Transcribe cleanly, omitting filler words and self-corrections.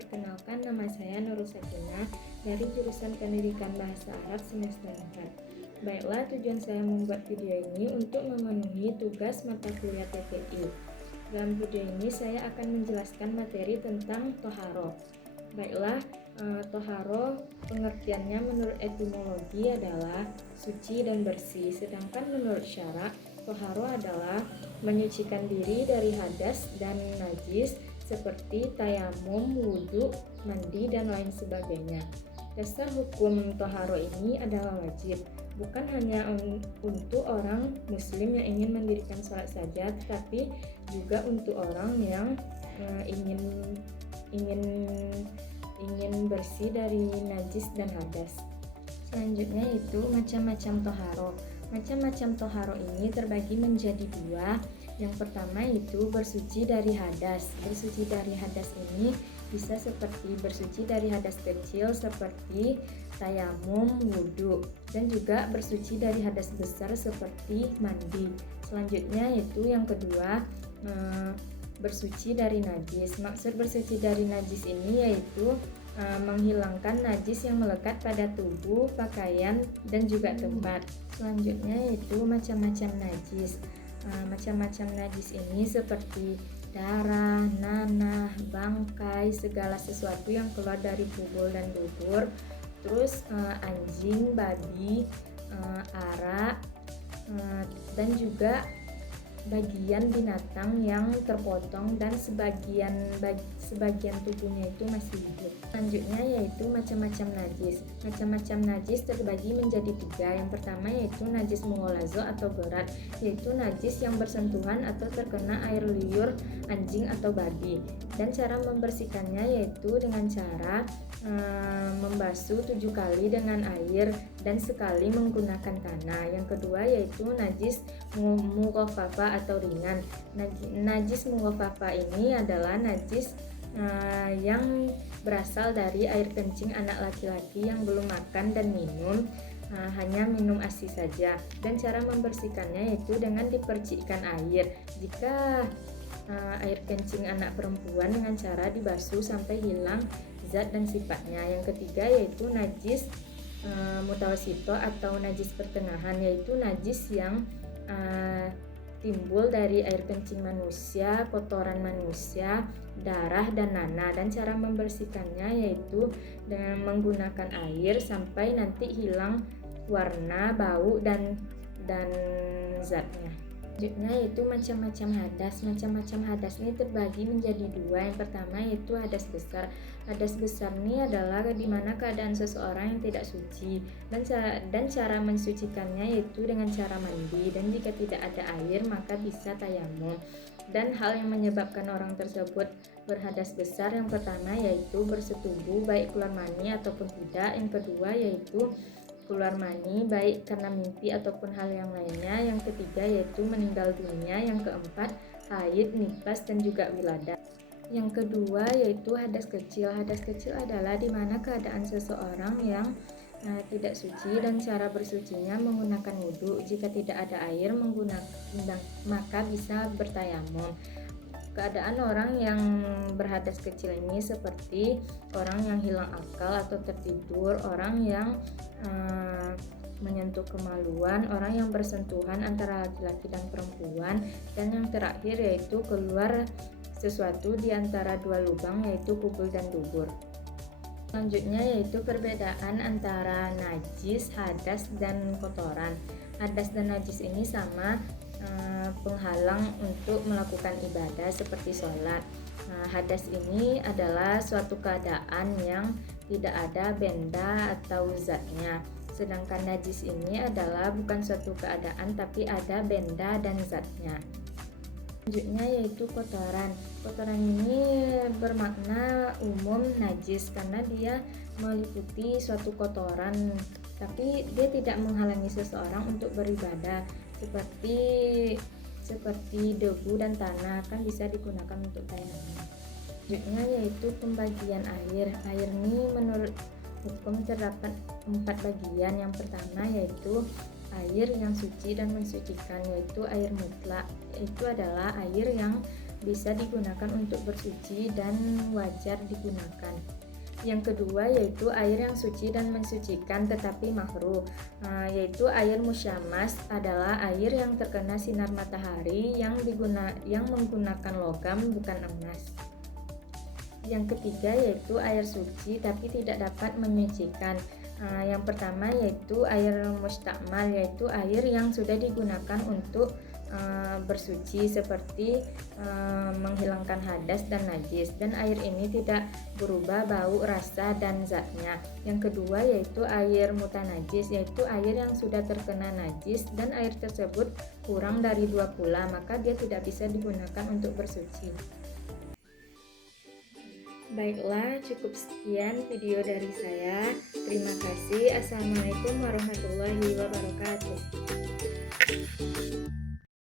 perkenalkan, nama saya Nurul Sakinah dari jurusan Pendidikan Bahasa Arab semester 4. Baiklah, tujuan saya membuat video ini untuk memenuhi tugas mata kuliah TPI. Dalam video ini saya akan menjelaskan materi tentang toharo. Baiklah, toharo pengertiannya menurut etimologi adalah suci dan bersih, sedangkan menurut syarak toharo adalah menyucikan diri dari hadas dan najis seperti tayamum, wudhu, mandi, dan lain sebagainya. Dasar hukum toharo ini adalah wajib, bukan hanya untuk orang muslim yang ingin mendirikan sholat saja, tetapi juga untuk orang yang ingin bersih dari najis dan hadas. Selanjutnya itu macam-macam toharo. Macam-macam toharo ini terbagi menjadi dua. Yang pertama itu bersuci dari hadas. Bersuci dari hadas ini bisa seperti bersuci dari hadas kecil seperti tayamum, wudhu, dan juga bersuci dari hadas besar seperti mandi. Selanjutnya itu yang kedua, bersuci dari najis. Maksud bersuci dari najis ini yaitu menghilangkan najis yang melekat pada tubuh, pakaian, dan juga tempat. Selanjutnya itu macam-macam najis. Macam-macam najis ini seperti darah, nanah, bangkai, segala sesuatu yang keluar dari kubur dan dubur, terus anjing, babi, arak, dan juga bagian binatang yang terpotong dan sebagian tubuhnya itu masih hidup. Selanjutnya yaitu macam-macam najis. Macam-macam najis terbagi menjadi tiga. Yang pertama yaitu najis mughalazo atau berat, yaitu najis yang bersentuhan atau terkena air liur anjing atau babi. Dan cara membersihkannya yaitu dengan cara membasuh 7 kali dengan air dan sekali menggunakan tanah. Yang kedua yaitu najis mughaffafah atau ringan. Najis mughaffafah ini adalah najis yang berasal dari air kencing anak laki-laki yang belum makan dan minum, hanya minum ASI saja. Dan cara membersihkannya yaitu dengan dipercikkan air. Jika air kencing anak perempuan dengan cara dibasuh sampai hilang zat dan sifatnya. Yang ketiga yaitu najis mutawasito atau najis pertengahan, yaitu najis yang timbul dari air kencing manusia, kotoran manusia, darah, dan nanah. Dan cara membersihkannya yaitu dengan menggunakan air sampai nanti hilang warna, bau, dan zatnya. Selanjutnya yaitu macam-macam hadas. Macam-macam hadas ini terbagi menjadi dua. Yang pertama yaitu hadas besar. Hadas besar ini adalah di mana keadaan seseorang yang tidak suci, dan cara mensucikannya yaitu dengan cara mandi, dan jika tidak ada air maka bisa tayamum. Dan hal yang menyebabkan orang tersebut berhadas besar, yang pertama yaitu bersetubuh baik keluar mani ataupun tidak. Yang kedua yaitu keluar mani baik karena mimpi ataupun hal yang lainnya. Yang ketiga yaitu meninggal dunia. Yang keempat haid, nifas, dan juga wiladah. Yang kedua yaitu hadas kecil. Hadas kecil adalah di mana keadaan seseorang yang tidak suci, dan cara bersucinya menggunakan wudhu. Jika tidak ada air maka bisa bertayamum. Keadaan orang yang berhadas kecil ini seperti orang yang hilang akal atau tertidur, orang yang menyentuh kemaluan, orang yang bersentuhan antara laki-laki dan perempuan, dan yang terakhir yaitu keluar sesuatu di antara dua lubang yaitu kubul dan dubur. Selanjutnya yaitu perbedaan antara najis, hadas, dan kotoran. Hadas dan najis ini sama, penghalang untuk melakukan ibadah seperti sholat. Hadas ini adalah suatu keadaan yang tidak ada benda atau zatnya. Sedangkan najis ini adalah bukan suatu keadaan tapi ada benda dan zatnya. Selanjutnya yaitu kotoran. Kotoran ini bermakna umum najis karena dia meliputi suatu kotoran, tapi dia tidak menghalangi seseorang untuk beribadah, seperti debu dan tanah kan bisa digunakan untuk tayamum. Selanjutnya yaitu pembagian air. Air ini menurut hukum terdapat 4 bagian. Yang pertama yaitu air yang suci dan mensucikan, yaitu air mutlak. Itu adalah air yang bisa digunakan untuk bersuci dan wajar digunakan. Yang kedua yaitu air yang suci dan mensucikan tetapi makruh, yaitu air musyamas adalah air yang terkena sinar matahari yang menggunakan logam bukan emas. Yang ketiga yaitu air suci tapi tidak dapat menyucikan. Yang pertama yaitu air mustakmal, yaitu air yang sudah digunakan untuk bersuci seperti menghilangkan hadas dan najis, dan air ini tidak berubah bau, rasa, dan zatnya. Yang kedua yaitu air mutanajis, yaitu air yang sudah terkena najis dan air tersebut kurang dari 2 kula, maka dia tidak bisa digunakan untuk bersuci. Baiklah, cukup sekian video dari saya. Terima kasih. Assalamualaikum warahmatullahi wabarakatuh.